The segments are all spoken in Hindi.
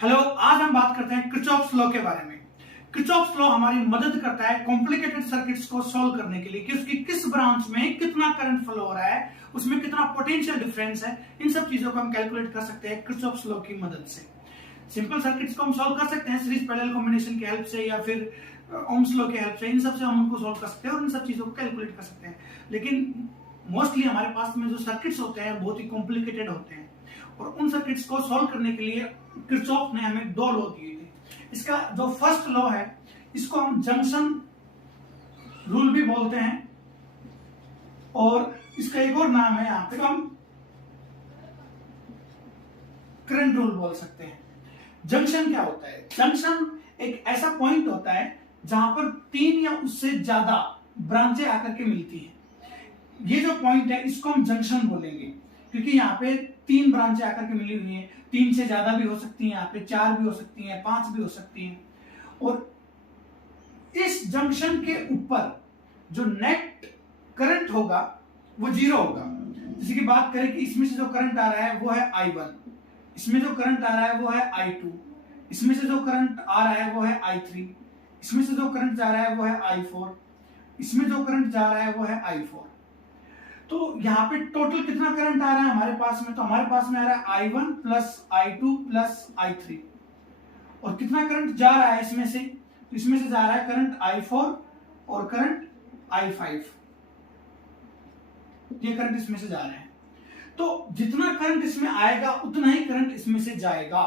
हेलो, आज हम बात करते हैं किरचॉफ्स लॉ के बारे में। किरचॉफ्स लॉ हमारी मदद करता है कॉम्प्लिकेटेड सर्किट्स को सॉल्व करने के लिए कि उसकी किस ब्रांच में कितना करंट फ्लो हो रहा है, उसमें कितना पोटेंशियल डिफरेंस है। इन सब चीजों को हम कैलकुलेट कर सकते हैं किरचॉफ्स लॉ की मदद से। सिंपल सर्किट्स को हम सॉल्व कर सकते हैं सीरीज पैरेलल कॉम्बिनेशन की हेल्प से या फिर ओम्स लॉ की हेल्प से। इन सब से हम उनको सॉल्व कर सकते हैं और इन सब चीजों को कैलकुलेट कर सकते हैं। लेकिन मोस्टली हमारे पास में जो सर्किट्स होते हैं बहुत ही कॉम्प्लिकेटेड होते हैं और उन सर्किट्स को सॉल्व करने के लिए किरचॉफ ने हमें दो लॉ दिए थे। इसका जो फर्स्ट लॉ है इसको हम जंक्शन रूल भी बोलते हैं और इसका एक और नाम है यहां पे हम करंट रूल बोल सकते हैं। जंक्शन क्या होता है? जंक्शन एक ऐसा पॉइंट होता है जहां पर तीन या उससे ज्यादा ब्रांचें आकर के मिलती हैं। ये जो पॉइंट है इसको हम जंक्शन बोलेंगे क्योंकि यहाँ पे तीन ब्रांचें आकर के मिली हुई हैं। तीन से ज्यादा भी हो सकती हैं, यहाँ पे चार भी हो सकती हैं, पांच भी हो सकती हैं। और इस जंक्शन के ऊपर जो नेट करंट होगा वो जीरो होगा। जैसे कि बात करें कि इसमें से जो करंट आ रहा है वो है I1, इसमें जो करंट आ रहा है वो है I2, इसमें से जो करंट आ रहा है वो है I3, इसमें से जो करंट जा रहा है वो है I4, इसमें जो करंट जा रहा है वो है I4। तो यहाँ पे टोटल कितना करंट आ रहा है हमारे पास में? तो हमारे पास में आ रहा है I1 plus I2 plus I3। और कितना करंट जा रहा है इसमें से? तो इसमें से जा रहा है करंट I4 और करंट I5। ये करंट इसमें से जा रहे हैं। तो जितना करंट इसमें आएगा उतना ही करंट इसमें से जाएगा।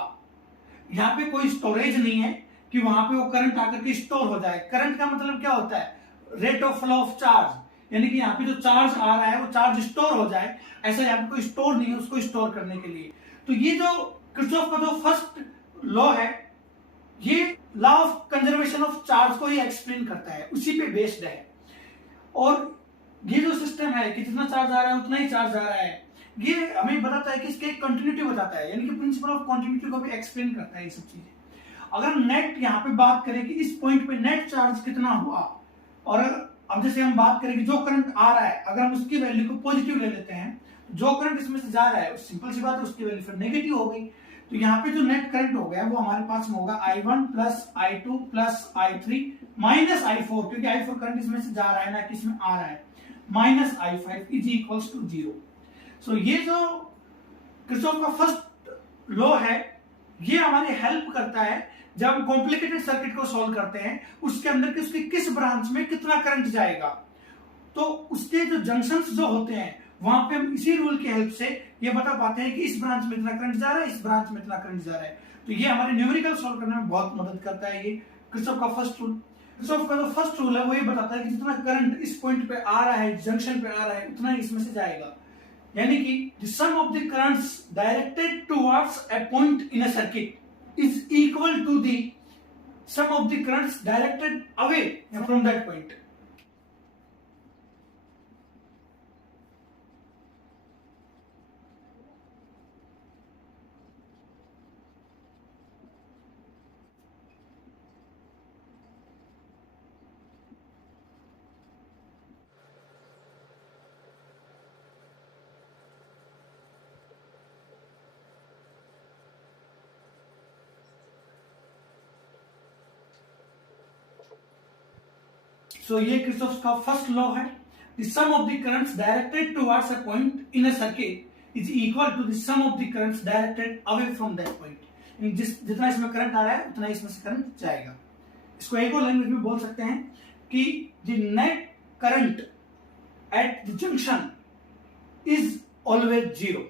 यहाँ पे कोई स्टोरेज नहीं है कि वहां पे वो करंट आकर के स्टोर हो जाए। करंट का मतलब क्या होता है? Rate of flow of charge, यानी कि यहाँ पे जो चार्ज आ रहा है वो चार्ज स्टोर हो जाए। ऐसा यहाँ पे कोई स्टोर नहीं है उसको स्टोर करने के लिए। तो ये जो किरचॉफ का जो फर्स्ट लॉ है ये law of conservation of charge को ही एक्सप्लेन करता है, उसी पे बेस्ड है। और ये जो सिस्टम है कि जितना चार्ज आ रहा है उतना ही चार्ज आ रहा है, ये हमें बताता है कि इसके कंटिन्यूटी बताता है, यानी कि प्रिंसिपल ऑफ कंटिन्यूटी को भी एक्सप्लेन करता है ये सब चीजें। अगर नेट यहाँ पे बात करें कि इस पॉइंट पे नेट चार्ज कितना हुआ, और अब जैसे हम बात करें कि जो करंट आ रहा है अगर हम उसकी वैल्यू को पॉजिटिव ले लेते हैं, जो करंट इसमें से जा रहा है सिंपल सी बात है उसकी वैल्यू फिर नेगेटिव हो गई। तो यहाँ पे जो नेट करंट हो गया वो हमारे पास में होगा I1 plus I2 plus I3 minus I4, क्योंकि I4 करंट इसमें से जा रहा है ना कि इसमें आ रहा है, minus I5 is equals to 0। So ये जो किरचॉफ का फर्स्ट लॉ है ये हमारी हेल्प करता है जब हम कॉम्प्लिकेटेड सर्किट को सॉल्व करते हैं उसके अंदर कि उसकी किस ब्रांच में कितना करंट जाएगा। तो उसके जो जंक्शंस जो होते हैं वहां पे हम इसी रूल की हेल्प से ये बता पाते हैं कि इस ब्रांच में इतना करंट जा रहा है, इस ब्रांच में इतना करंट जा रहा है। तो ये हमारे न्यूमेरिकल सॉल्व करने में बहुत मदद करता है ये किरचॉफ का फर्स्ट रूल। किरचॉफ का जो फर्स्ट रूल है वो ये बताता है कि जितना करंट इस पॉइंट पे आ रहा है, जंक्शन पे आ रहा है, उतना ही इसमें से जाएगा। यानी कि the sum of the currents directed towards a point in a circuit is equal to the sum of the currents directed away from that point. So ये किरचॉफ का फर्स्ट लॉ है। The sum of the currents directed towards a point in a circuit is equal to the sum of the currents directed away from that point. जितना इसमें करंट आ रहा है उतना इसमें से करंट जाएगा। इसको एक और लैंग्वेज में बोल सकते हैं कि the net current at the junction is always zero,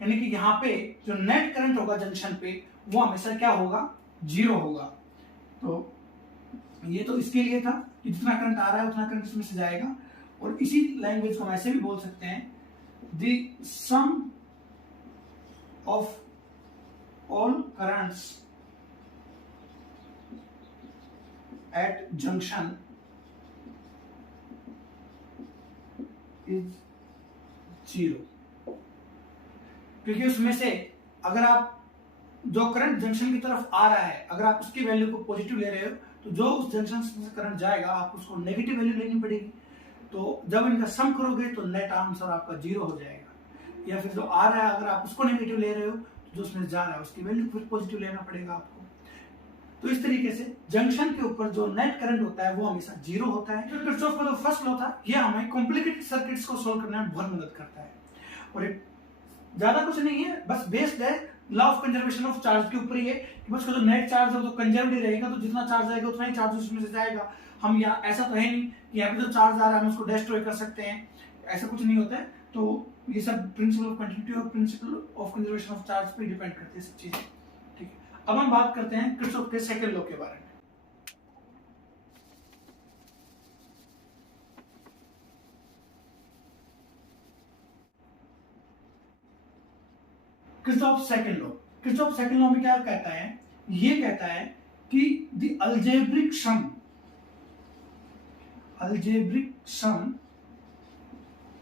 यानी कि यहाँ पे जो नेट करंट होगा जंक्शन पे वो हमेशा क्या होगा? जीरो होगा। तो ये तो इसके लिए था कि जितना करंट आ रहा है उतना करंट इसमें से जाएगा। और इसी लैंग्वेज को हम ऐसे भी बोल सकते हैं the sum of all currents at junction is zero, क्योंकि उसमें से अगर आप जो करंट जंक्शन की तरफ आ रहा है अगर आप उसकी वैल्यू को पॉजिटिव ले रहे हो तो जो उस जंक्शन से करंट जाएगा आपको उसको नेगेटिव वैल्यू लेनी पड़ेगी। तो जब इनका सम करोगे तो नेट आंसर आपका जीरो हो जाएगा। या फिर जो आ रहा है अगर आप उसको नेगेटिव ले रहे हो जो उसमें जा रहा है उसकी वैल्यू फिर पॉजिटिव लेना पड़ेगा आपको। तो इस तरीके से जंक्शन के ऊपर जो नेट करंट होता है वो हमेशा जीरो होता है। तो किरचॉफ का जो फर्स्ट लॉ था ये हमें कॉम्प्लिकेटेड सर्किट्स को सॉल्व करने में बहुत मदद करता है, और एक ज्यादा कुछ नहीं है, बस बेस्ड है law of conservation of charge के ऊपर ही है कि बस जो नेट चार्ज है वो तो कंजर्वेटिव रहेगा, तो जितना चार्ज आएगा उतना ही चार्ज उसमें से जाएगा। हम यहाँ ऐसा तो है नहीं कि यहाँ पे जो चार्ज आ रहा है हम उसको डिस्ट्रॉय कर सकते हैं, ऐसा कुछ नहीं होता है। तो ये सब प्रिंसिपल ऑफ कंटिन्यूटी और principle of conservation of charge पे डिपेंड करती है सब चीजें। ठीक है, अब हम बात करते हैं किरचॉफ के सेकंड लॉ के बारे में। Kirchhoff second law, Kirchhoff second law में क्या कहता है, ये कहता है कि the algebraic sum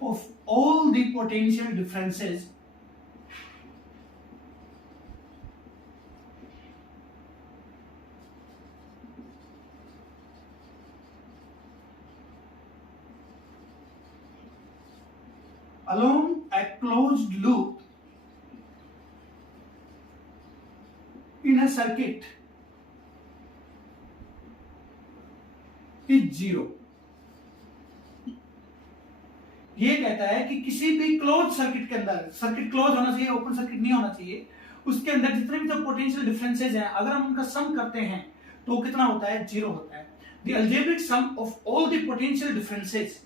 of all the potential differences along a closed loop in a circuit is zero। ये कहता है कि किसी भी क्लोज सर्किट के अंदर, सर्किट क्लोज होना चाहिए, ओपन सर्किट नहीं होना चाहिए, उसके अंदर जितने भी तो पोटेंशियल डिफरेंसेस हैं अगर हम उनका सम करते हैं तो कितना होता है, जीरो होता है। The algebraic sum of all the potential differences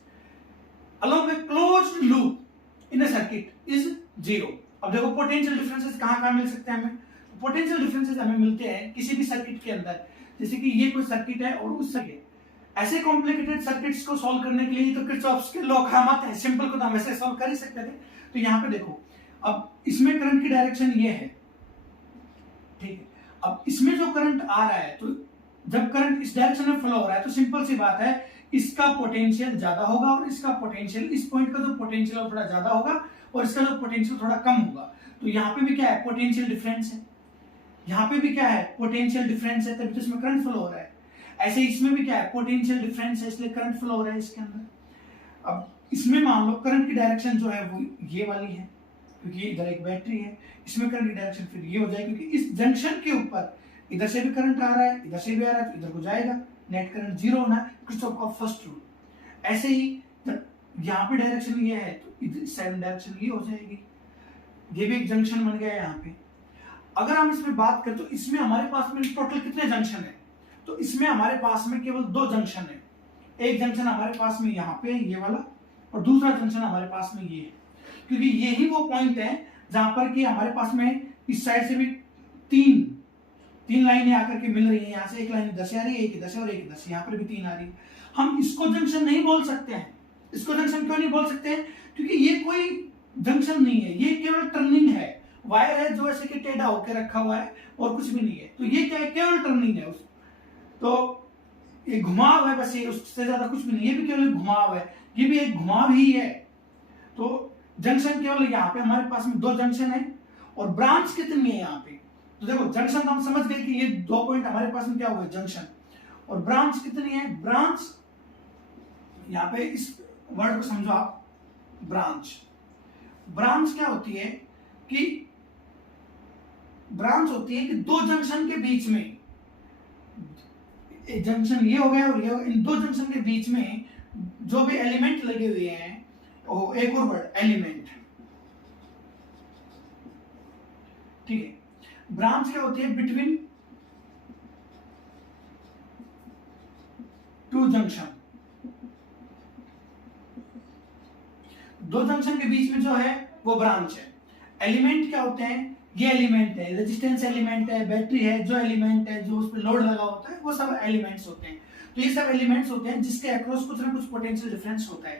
along a closed loop in a circuit is zero. अब देखो पोटेंशियल डिफरेंसेस कहां मिल सकते हैं हमें, पोटेंशियल डिफरेंसेस हमें मिलते हैं किसी भी सर्किट के अंदर, जैसे कि ये कोई सर्किट है और उस सर्किट, ऐसे कॉम्प्लिकेटेड सर्किट्स को सॉल्व करने के लिए तो किरचॉफ के लॉ काम आते हैं, सिंपल को तो हम वैसे सॉल्व कर ही सकते थे। तो यहाँ पे देखो, अब इसमें करंट की डायरेक्शन ये है, ठीक है, अब इसमें जो करंट आ रहा है, तो जब करंट इस डायरेक्शन में फ्लो हो रहा है तो सिंपल सी बात है इसका पोटेंशियल ज्यादा होगा और इसका पोटेंशियल, इस पॉइंट का जो पोटेंशियल है थोड़ा ज्यादा होगा और इसका जो पोटेंशियल थोड़ा कम होगा। तो यहाँ पे भी क्या है, पोटेंशियल डिफरेंस है, यहाँ पे भी क्या है, पोटेंशियल डिफरेंस है, तभी तो इसमें करंट फ्लो हो रहा है। ऐसे इसमें भी क्या है, पोटेंशियल डिफरेंस है, इसलिए करंट फ्लो हो रहा है इसके अंदर। अब इसमें मान लो करंट की डायरेक्शन जो है वो ये वाली है, क्योंकि इधर एक बैटरी है, इसमें करंट की डायरेक्शन फिर ये हो जाएगी, क्योंकि इस जंक्शन के ऊपर इधर से भी करंट आ रहा है, इधर से भी आ रहा है, तो इधर को जाएगा, नेट करंट जीरो होना है, किरचॉफ का फर्स्ट रूल। ऐसे ही यहाँ पे डायरेक्शन ये है तो इधर साइड डायरेक्शन ये हो जाएगी, ये भी एक जंक्शन बन गया यहाँ पे। अगर हम इसमें बात करें तो इसमें हमारे पास में टोटल कितने जंक्शन है, तो इसमें हमारे पास में केवल दो जंक्शन है। एक जंक्शन हमारे पास में यहाँ पे ये वाला, और दूसरा जंक्शन हमारे पास में ये है, क्योंकि यही वो पॉइंट है जहां पर कि हमारे पास में इस साइड से भी तीन लाइनें आकर के मिल रही है। यहाँ से एक लाइन इधर से आ रही है, एक इधर से और एक इधर से, यहाँ पर भी तीन आ रही है। हम इसको जंक्शन नहीं बोल सकते हैं। इसको जंक्शन क्यों नहीं बोल सकते हैं, क्योंकि ये कोई जंक्शन नहीं है, ये केवल टर्निंग है, वायर है जो ऐसे कि टेढ़ा होकर रखा हुआ है और कुछ भी नहीं है। तो ये क्या है, केवल टर्निंग है। तो ये घुमाव है बस, ये उससे ज्यादा कुछ भी नहीं, ये भी केवल घुमाव है, ये भी एक घुमाव ही है। तो जंक्शन केवल यहाँ पे हमारे पास में दो जंक्शन है, और ब्रांच कितनी है यहाँ पे, तो देखो जंक्शन तो हम समझ गए कि ये दो पॉइंट हमारे पास में क्या हुआ, जंक्शन, और ब्रांच कितनी है, ब्रांच यहाँ पे इस वर्ड को समझो आप, ब्रांच क्या होती है कि ब्रांच होती है कि दो जंक्शन के बीच में, जंक्शन ये हो गया और ये, इन दो जंक्शन के बीच में जो भी एलिमेंट लगे हुए हैं, एक और वर्ड एलिमेंट, ठीक है। ब्रांच क्या होती है, बिटवीन टू जंक्शन, दो जंक्शन के बीच में जो है वो ब्रांच है। एलिमेंट क्या होते हैं, ये एलिमेंट है, रेजिस्टेंस एलिमेंट है, बैटरी है, जो एलिमेंट है जो उस पर लोड लगा होता है, वो सब एलिमेंट्स होते हैं। तो ये सब एलिमेंट्स होते हैं जिसके अक्रॉस कुछ ना कुछ पोटेंशियल डिफरेंस होता है,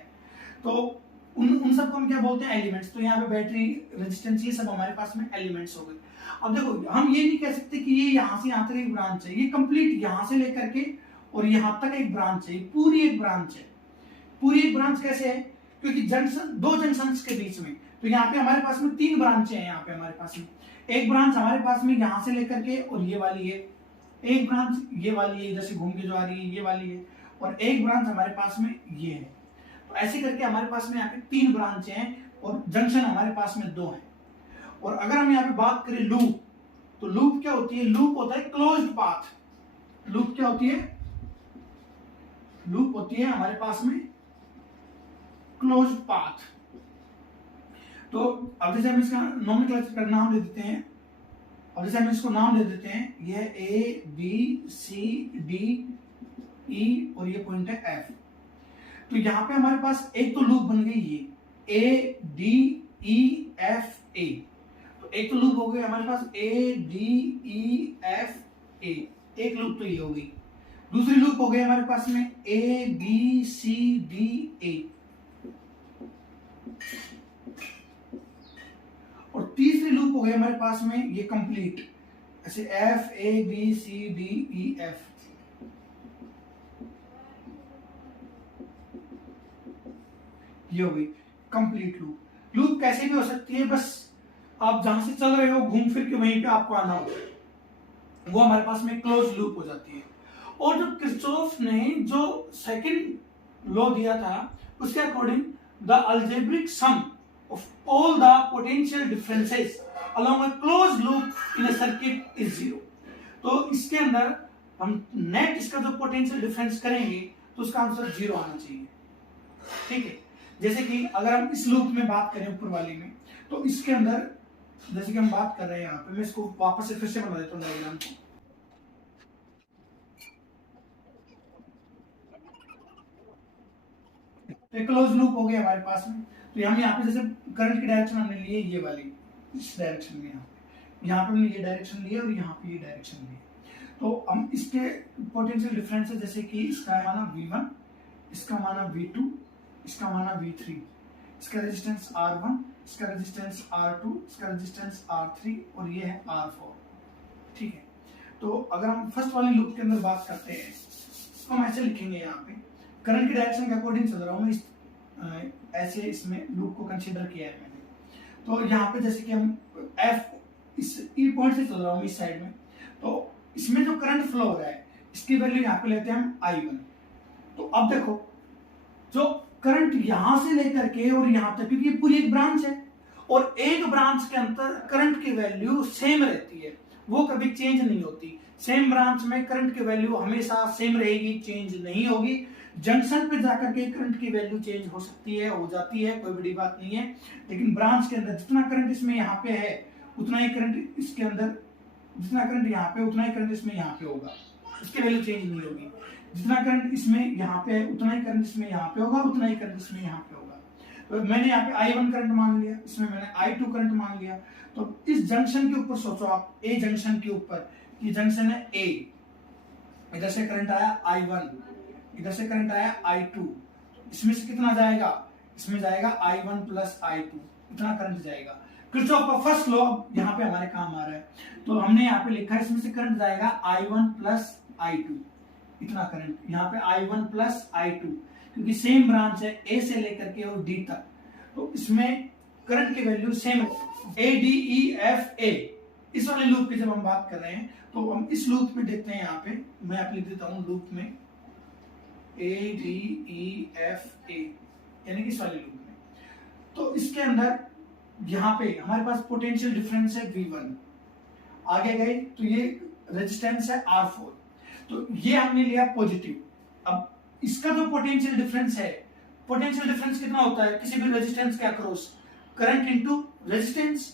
तो उन सबको हम क्या बोलते हैं, एलिमेंट्स। तो यहाँ पे बैटरी, रेजिस्टेंस, ये सब हमारे पास में एलिमेंट्स हो गए। अब देखो हम ये नहीं कह सकते कि ये यहाँ से यहाँ तक एक ब्रांच है, ये कंप्लीट यहाँ से लेकर के और यहाँ तक एक ब्रांच है, पूरी एक ब्रांच है। पूरी एक ब्रांच कैसे है, क्योंकि जंक्शन, दो जंक्शन के बीच में, तो यहाँ पे हमारे पास में तीन ब्रांचें हैं। यहाँ पे हमारे पास में एक ब्रांच हमारे पास में यहाँ से लेकर के और ये वाली है, एक ब्रांच ये वाली है, इधर से घूम के जो आ रही है ये वाली है, और एक ब्रांच हमारे पास में ये है। तो ऐसे करके हमारे पास में यहाँ पे तीन ब्रांचें हैं और जंक्शन हमारे पास में दो हैं। और अगर हम यहाँ पे बात करें लूप, तो लूप क्या होती है? लूप होता है क्लोज्ड पाथ। लूप क्या होती है? लूप होती है हमारे पास में क्लोज्ड पाथ। तो अब जैसे हम इसका नोमेनक्लेचर का नाम दे देते हैं, अब जैसे हम इसको नाम दे देते हैं, यह ए बी सी डी ई और ये पॉइंट है एफ। तो यहां पे हमारे पास एक तो लूप बन गई ये A D E F A, तो एक तो लूप हो गई हमारे पास A D E F A, एक लूप तो ये हो गई। दूसरी लूप हो गई हमारे पास में ए बी सी डी ए, और तीसरी लूप हो गई हमारे पास में ये कंप्लीट, ऐसे F A B C D E F. ये हो गई कंप्लीट लूप। लूप कैसे भी हो सकती है, बस आप जहां से चल रहे हो घूम फिर के वहीं पे आपको आना होगा, वो हमारे पास में क्लोज लूप हो जाती है। और जो किरचॉफ ने जो सेकंड लॉ दिया था उसके according the algebraic sum of all the potential differences along a close loop in a circuit is 0। तो इसके अंदर हम नेट इसका जो पोटेंशियल डिफरेंस करेंगे तो उसका आंसर 0 आना चाहिए। ठीक है, जैसे कि अगर हम इस लूप में बात करें ऊपर वाली में, तो इसके अंदर जैसे कि हम बात कर रहे हैं यहाँ पे, मैं इसको वापस से फिर से बना देता हूँ डायग्राम को। एक क्लोज लूप हो गया हमारे पास में, तो हम यहाँ पे जैसे करंट की डायरेक्शन हमने ली है ये वाली, इस डायरेक्शन में यहाँ पे हमने ये डायरेक्शन ली है और यहाँ पे ये डायरेक्शन ली है। तो हम इसके पोटेंशियल डिफरेंस है, जैसे कि इसका माना V1, इसका माना V2, इसका माना V3, इसका रेजिस्टेंस R1, इसका रेजिस्टेंस R2, इसका रेजिस्टेंस R3 और ये है R4। ठीक है, तो अगर हम फर्स्ट वाली लूप के अंदर बात करते हैं तो हम ऐसे लिखेंगे, यहाँ पे करंट की डायरेक्शन के अकॉर्डिंग चल रहा हूँ मैं, ऐसे इसमें लूप को कंसीडर किया है मैंने। तो यहाँ पे जैसे कि हम F इस ई पॉइंट से चल रहा हूँ इस साइड में, तो इसमें जो करंट फ्लो हो रहा है इसकी वैल्यू यहाँ पे लेते हैं हम I1। तो अब देखो जो करंट यहां से लेकर के और यहां तक, क्योंकि ये पूरी एक ब्रांच है और एक ब्रांच के अंदर करंट की वैल्यू सेम रहती है, वो कभी चेंज नहीं होती। सेम ब्रांच में करंट की वैल्यू हमेशा सेम रहेगी, चेंज नहीं होगी। जंक्शन पे जाकर के करंट की वैल्यू चेंज हो सकती है, हो जाती है, कोई बड़ी बात नहीं है, लेकिन ब्रांच के अंदर जितना करंट इसमें यहाँ पे है उतना ही करंट इसके अंदर, जितना करंट यहाँ पे उतना ही करंट इसमें यहाँ पे होगा, उसकी वैल्यू चेंज नहीं होगी। जितना करंट इसमें यहाँ पे है उतना ही करंट इसमें यहाँ पे होगा, उतना ही करंट इसमें यहाँ पे होगा। तो मैंने यहाँ पे I1 करंट मान लिया, इसमें मैंने I2 करंट मान लिया। तो इस जंक्शन के ऊपर सोचो आप, ए जंक्शन के ऊपर, ये जंक्शन है ए, इधर से करंट आया I1, इधर से करंट आया I2, इसमें से कितना जाएगा? इसमें जाएगा I1 प्लस I2, इतना करंट जाएगा। किरचॉफ का फर्स्ट लॉ यहाँ पे हमारे काम आ रहा है, तो हमने यहाँ पे लिखा है इसमें से करंट जाएगा I1 प्लस I2, इतना करंट यहाँ पे I1 प्लस I2, क्योंकि सेम ब्रांच है ए से लेकर के और डी तक, तो इसमें करंट की वैल्यू सेम है, A D E F A. इस वाले लूप की जब हम बात कर रहे हैं तो हम इस लूप में देखते हैं, यहाँ पे मैं आप लिख देता हूं लूप में A D E F A, यानी कि इस वाले लूप में। तो इसके अंदर यहाँ पे हमारे पास पोटेंशियल डिफरेंस है V1, आगे गए तो ये रेजिस्टेंस है R4, तो ये हमने लिया पॉजिटिव। अब इसका जो पोटेंशियल डिफरेंस है, पोटेंशियल डिफरेंस कितना होता है किसी भी रेजिस्टेंस के अक्रॉस? करंट इनटू रेजिस्टेंस,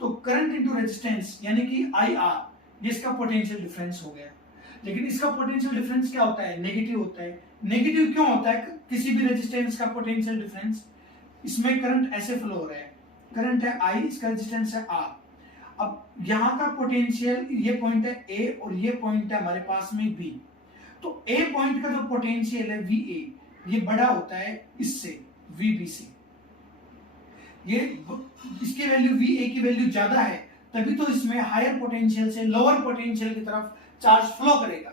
तो करंट इनटू रेजिस्टेंस यानी कि IR, ये इसका पोटेंशियल डिफरेंस हो गया। लेकिन इसका पोटेंशियल डिफरेंस क्या होता है? नेगेटिव होता है। नेगेटिव क्यों होता है किसी भी रेजिस्टेंस का पोटेंशियल डिफरेंस? इसमें करंट ऐसे फ्लो हो रहा है, करंट है I, इसका रेजिस्टेंस है R। अब यहाँ का पोटेंशियल, ये पॉइंट है A और ये पॉइंट है हमारे पास में B, तो A पॉइंट का जो पोटेंशियल है VA, ये बड़ा होता है इससे VB से, ये इसकी वैल्यू VA की वैल्यू ज्यादा है, तभी तो इसमें हायर पोटेंशियल से लोअर पोटेंशियल की तरफ चार्ज फ्लो करेगा।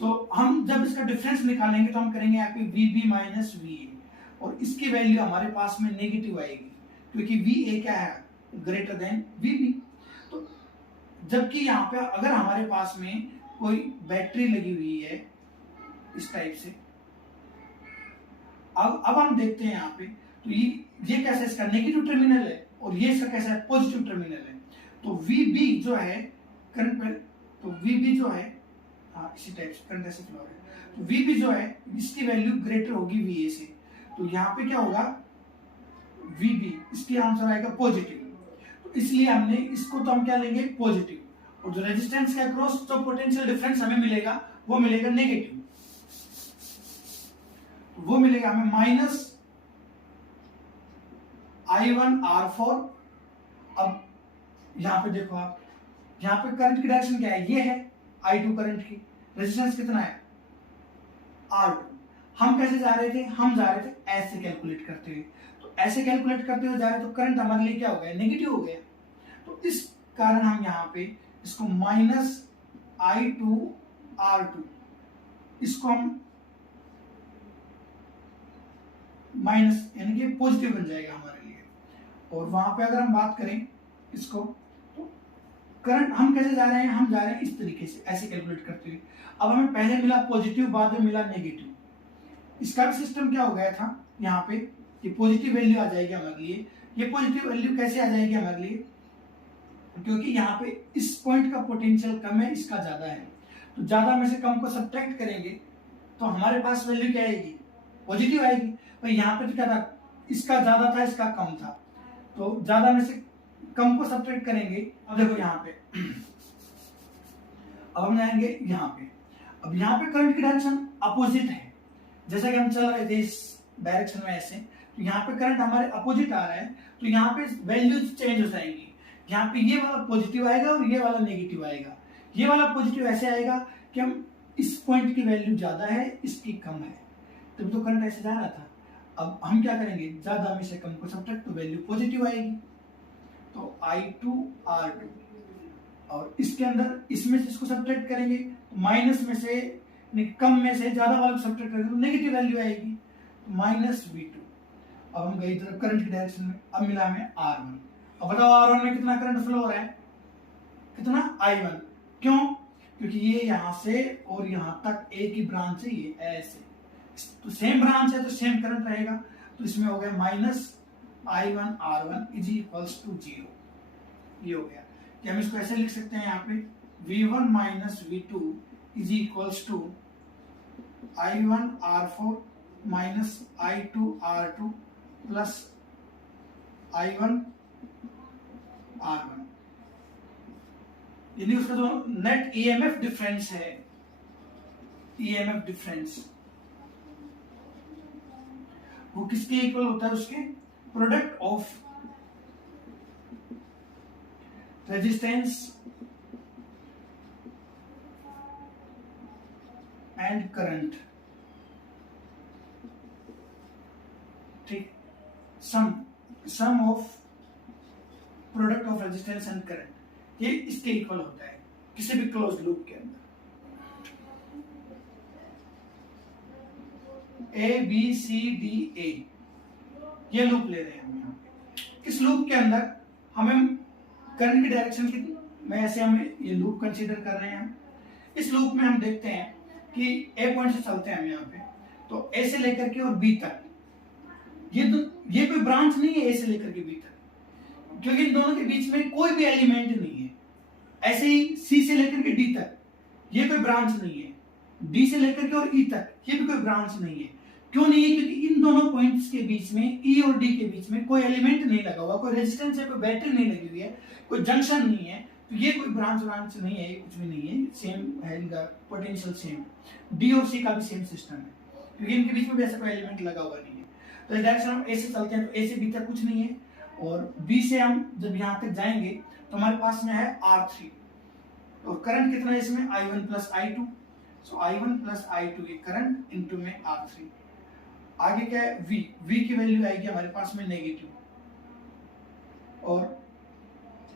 तो हम जब इसका डिफरेंस निकालेंगे तो हम करेंगे यहाँ पे VB माइनस VA, और इसकी वैल्यू हमारे पास में नेगेटिव आएगी, क्योंकि VA क्या है? Greater than VB। तो जबकि यहाँ पे अगर हमारे पास में कोई बैटरी लगी हुई है इस टाइप से, अब हम देखते हैं यहाँ पे, तो ये कैसे, इसका नेगेटिव टर्मिनल है, और ये इसका कैसा है, पॉजिटिव टर्मिनल है। तो VB जो है करंट में, तो VB जो है, हाँ इसी टाइप से करंट ऐसे फ्लो है, तो VB जो है इसकी वैल्यू ग्रेटर होगी VA से, तो यहाँ पे क्या होगा, VB इसकी आंसर आएगा पॉजिटिव। तो इसलिए हमने इसको तो हम क्या लेंगे, पॉजिटिव, और जो रेजिस्टेंस के अक्रॉस जो पोटेंशियल डिफरेंस हमें मिलेगा वो मिलेगा नेगेटिव, वो मिलेगा हमें माइनस I1R4। अब यहां पे देखो आप, यहां पे करंट की डायरेक्शन क्या है, ये है I2 करंट की, रेजिस्टेंस कितना है R2। हम कैसे जा रहे थे, हम जा रहे थे ऐसे कैलकुलेट करते हुए, तो ऐसे कैलकुलेट करते हुए जा रहे तो करंट हमारे लिए क्या हो गया, नेगेटिव हो गया। तो इस कारण हम यहाँ पे इसको माइनस I2R2 इसको हम माइनस यानी कि पॉजिटिव बन जाएगा हमारे लिए। और वहां पे अगर हम बात करें इसको, तो करंट हम कैसे जा रहे हैं, हम जा रहे हैं इस तरीके से ऐसे कैलकुलेट करते हुए। अब हमें पहले मिला पॉजिटिव, बाद में मिला नेगेटिव, इसका भी सिस्टम क्या हो गया था, यहाँ पे ये पॉजिटिव वैल्यू आ जाएगी हमारे लिए। ये पॉजिटिव वैल्यू कैसे आ जाएगी हमारे लिए, क्योंकि यहाँ पे इस पॉइंट का पोटेंशियल कम है, इसका ज्यादा है, तो ज्यादा में से कम को सब्ट्रैक्ट करेंगे तो हमारे पास वैल्यू क्या आएगी, पॉजिटिव आएगी। भाई यहाँ पे तो क्या था, इसका ज्यादा था, इसका कम था, तो ज्यादा में से कम को सब्ट्रैक्ट करेंगे। अब देखो यहाँ पे अब हम जाएंगे यहाँ पे, अब यहाँ पे करंट की डायरेक्शन अपोजिट है, जैसा कि हम चल रहे थे इस डायरेक्शन में ऐसे, तो यहाँ पे करंट हमारे अपोजिट आ रहा है, तो यहाँ पे वैल्यूज चेंज हो जाएंगी। यहाँ पे ये वाला पॉजिटिव आएगा और ये वाला नेगेटिव आएगा। ये वाला पॉजिटिव ऐसे आएगा कि हम इस पॉइंट की वैल्यू ज्यादा है, इसकी कम है, तभी तो करंट ऐसे जा रहा था। अब हम क्या करेंगे, ज्यादा में से कम को सब्ट्रैक्ट, तो वैल्यू पॉजिटिव आएगी, तो I2R2, और इसके अंदर इसमें से इसको सब्ट्रैक्ट करेंगे तो माइनस में से कम में से ज्यादा वाला को सब्ट्रैक्ट करेंगे तो नेगेटिव वैल्यू आएगी, तो माइनस V2। अब हम गए इधर करंट की डायरेक्शन में, अब मिला हमें R1। अब बताओ R1 में कितना करंट फ्लो हो रहा है, कितना, I1। क्यों, क्योंकि ये यहां से और यहां तक एक ही ब्रांच है, ये ऐसे, तो सेम ब्रांच है तो सेम करंट रहेगा, तो इसमें हो गया minus I1R1 is equals to 0। ये हो गया कि हम इसको ऐसे लिख सकते हैं यहाँ पे V1 minus V2 is equals to I1R4 minus I2R2 plus I1R1, यानी उसका जो नेट EMF डिफरेंस है, EMF डिफरेंस वो किसके इक्वल होता है, उसके product of resistance and current, ठीक, sum of product of resistance and current, ये इसके इक्वल होता है किसी भी क्लोज लूप के अंदर। ABCDA ये लूप ले रहे हैं हम यहाँ पे। इस लूप के अंदर हमें करंट की डायरेक्शन की में ऐसे हम ये लूप कंसीडर कर रहे हैं। इस लूप में हम देखते हैं कि A पॉइंट से चलते हैं हम यहाँ पे, तो A से लेकर के और B तक, ये कोई ब्रांच नहीं है A से लेकर के B तक, क्योंकि इन दोनों के बीच में कोई भी एलिमेंट नहीं है। ऐसे ही C से लेकर के D तक ये कोई ब्रांच नहीं है, D से लेकर के और E तक ये भी कोई ब्रांच नहीं है। क्यों नहीं है, क्योंकि इन दोनों पॉइंट्स के बीच में E और D के बीच में कोई एलिमेंट नहीं लगा हुआ, कोई रेजिस्टेंस है, कोई बैटरी नहीं लगी हुई है, कोई जंक्शन नहीं है, तो ये कोई ब्रांच नहीं है, कुछ भी नहीं है, सेम है इनका पोटेंशियल सेम। D और C का भी सेम सिस्टम है, क्योंकि इनके बीच में भी ऐसा कोई एलिमेंट लगा हुआ नहीं है। तो इस डायरेक्शन हम A से चलते हैं, तो A से B तक कुछ नहीं है, और B से हम जब यहाँ तक जाएंगे तो हमारे पास में है R3, और करंट कितना है इसमें, I1 प्लस I2, सो I1 प्लस I2 ये करंट इनटू में R3। आगे क्या है, V की वैल्यू आएगी हमारे पास में नेगेटिव, और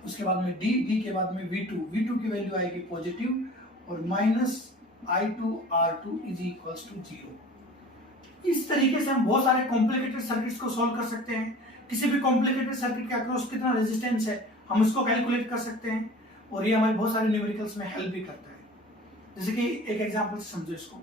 उसके बाद में D के बाद में V2 की वैल्यू आएगी पॉजिटिव, और minus I2R2 is equals to 0। इस तरीके से हम बहुत सारे कॉम्प्लिकेटेड सर्किट्स को सॉल्व कर सकते हैं। किसी भी कॉम्प्लिकेटेड सर्किट के अक्रॉस कितना रेजिस्टेंस है हम उसको कैलकुलेट कर सकते हैं, और ये हमारे बहुत सारे न्यूमेरिकल्स में हेल्प भी करता है। जैसे कि एक एग्जांपल से समझो इसको,